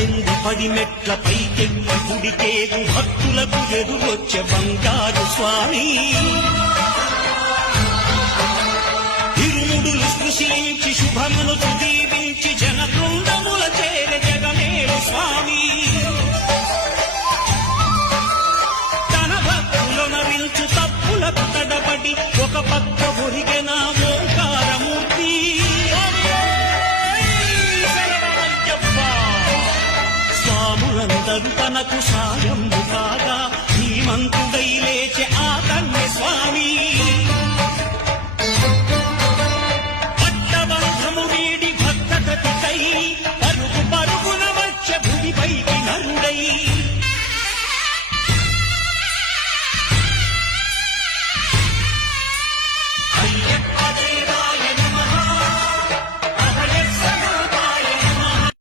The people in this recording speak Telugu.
పడి మెట్ల పైకెక్కి గుడికేగు భక్తులకు ఎదురొచ్చే బంగారు స్వామి ఇరుముడులు స్పృశించి శుభమును దీవించి జనబృందముల చేర జగమేలు స్వామి తన భక్తులనరించు తప్పులకు తడబడి ఒక పక్క ఒరిగెన ఓంకారమూర్తి స్వాములందరూ తనకు సాయంబు కాగా ధీమంతుడై లేచె ఆ కన్య స్వామి పట్టబంధము వీడి భక్తకై